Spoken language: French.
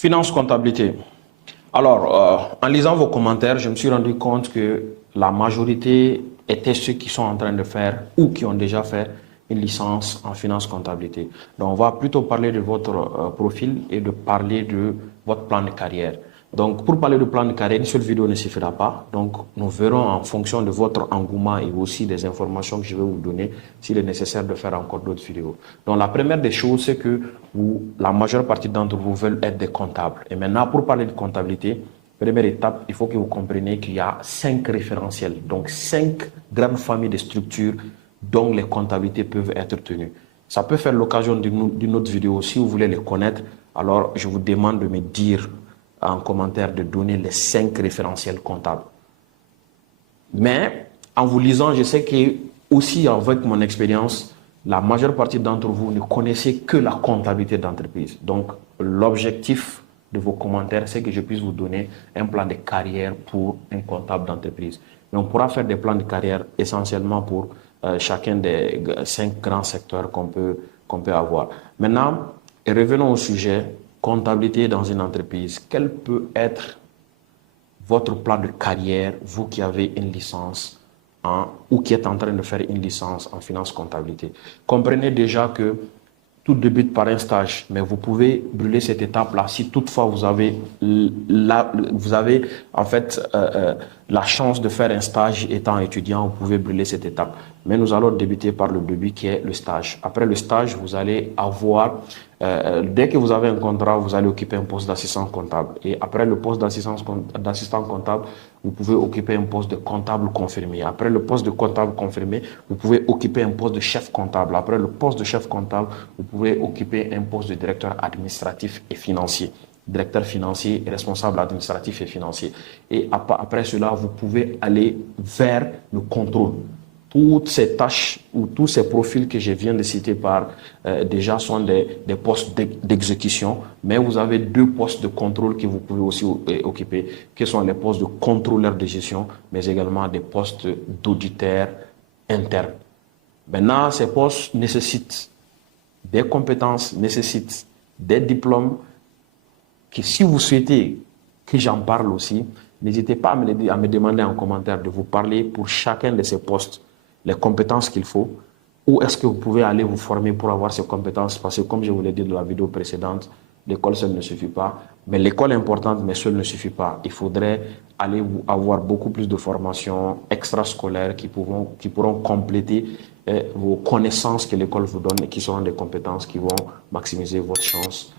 Finance, comptabilité. Alors, en lisant vos commentaires, je me suis rendu compte que la majorité étaient ceux qui sont en train de faire ou qui ont déjà fait une licence en finance, comptabilité. Donc, on va plutôt parler de votre profil et de parler de votre plan de carrière. Donc, pour parler de plan de carrière, une seule vidéo ne suffira pas. Donc, nous verrons en fonction de votre engouement et aussi des informations que je vais vous donner s'il est nécessaire de faire encore d'autres vidéos. Donc, la première des choses, c'est que la majeure partie d'entre vous veulent être des comptables. Et maintenant, pour parler de comptabilité, première étape, il faut que vous compreniez qu'il y a 5 référentiels, donc 5 grandes familles de structures dont les comptabilités peuvent être tenues. Ça peut faire l'occasion d'une autre vidéo. Si vous voulez les connaître, alors je vous demande de me dire en commentaire de donner les 5 référentiels comptables. Mais en vous lisant, je sais que aussi avec mon expérience, la majeure partie d'entre vous ne connaissez que la comptabilité d'entreprise. Donc l'objectif de vos commentaires, c'est que je puisse vous donner un plan de carrière pour un comptable d'entreprise. Mais on pourra faire des plans de carrière essentiellement pour chacun des 5 grands secteurs qu'on peut avoir. Maintenant, revenons au sujet, comptabilité dans une entreprise. Quel peut être votre plan de carrière, vous qui avez une licence ou qui êtes en train de faire une licence en finance comptabilité? Comprenez déjà que tout débute par un stage, mais vous pouvez brûler cette étape-là si toutefois vous avez en fait la chance de faire un stage étant étudiant, vous pouvez brûler cette étape. Mais nous allons débuter par le début qui est le stage. Après le stage, vous allez avoir, dès que vous avez un contrat, vous allez occuper un poste d'assistant comptable. Et après le poste d'assistant comptable, vous pouvez occuper un poste de comptable confirmé. Après le poste de comptable confirmé, vous pouvez occuper un poste de chef comptable. Après le poste de chef comptable, vous pouvez occuper un poste de directeur administratif et financier. Directeur financier, responsable administratif et financier. Et après cela, vous pouvez aller vers le contrôle. Toutes ces tâches ou tous ces profils que je viens de citer déjà sont des postes d'exécution, mais vous avez 2 postes de contrôle que vous pouvez aussi occuper, qui sont les postes de contrôleur de gestion, mais également des postes d'auditeur interne. Maintenant, ces postes nécessitent des compétences, nécessitent des diplômes, que si vous souhaitez que j'en parle aussi, n'hésitez pas à me demander en commentaire de vous parler pour chacun de ces postes, les compétences qu'il faut, ou est-ce que vous pouvez aller vous former pour avoir ces compétences, parce que comme je vous l'ai dit dans la vidéo précédente, l'école seule ne suffit pas, mais l'école est importante, mais seule ne suffit pas. Il faudrait aller avoir beaucoup plus de formations extrascolaires qui pourront compléter vos connaissances que l'école vous donne et qui seront des compétences qui vont maximiser votre chance